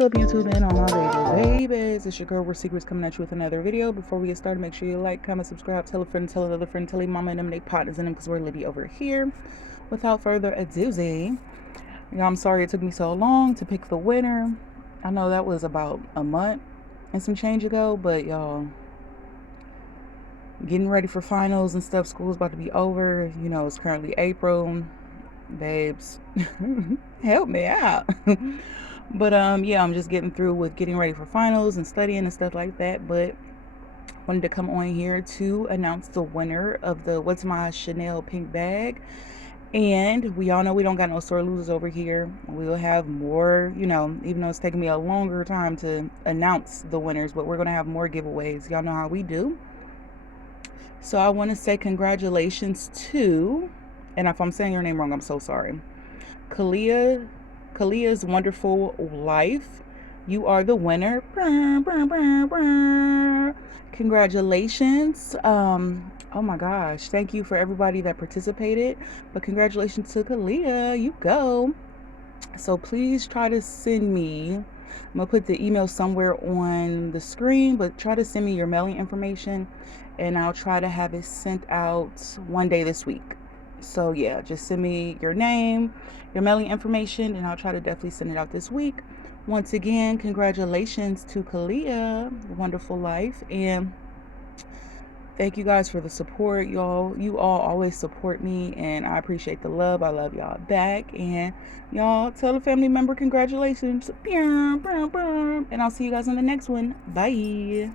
What's up, YouTube and all my babies? It's your girl, Where Secrets, coming at you with another video. Before we get started, make sure you like, comment, subscribe, tell a friend, tell another friend, tell your mama and them, they partners in them, because we're Libby over here. Without further ado, y'all, I'm sorry it took me so long to pick the winner. I know that was about a month and some change ago, but y'all, getting ready for finals and stuff. School's about to be over. You know, it's currently April. Babes, help me out. But yeah, I'm just getting through with getting ready for finals and studying and stuff like that. But wanted to come on here to announce the winner of the What's My Chanel pink bag. And we all know we don't got no sore losers over here. We'll have more, you know, even though it's taking me a longer time to announce the winners, but we're gonna have more giveaways. Y'all know how we do. So I want to say congratulations to, and if I'm saying your name wrong, I'm so sorry, Kalia's Wonderful Life. You are the winner. Congratulations. Oh my gosh. Thank you for everybody that participated. But congratulations to Kalia. You go. So please try to send me, I'm gonna put the email somewhere on the screen, but try to send me your mailing information and I'll try to have it sent out one day this week. So yeah, just send me your name, your mailing information, and I'll try to definitely send it out this week. Once again, congratulations to Kalia, Wonderful Life, and thank you guys for the support. You all always support me, and I appreciate the love. I love y'all back, and y'all tell a family member congratulations. And I'll see you guys on the next one. Bye.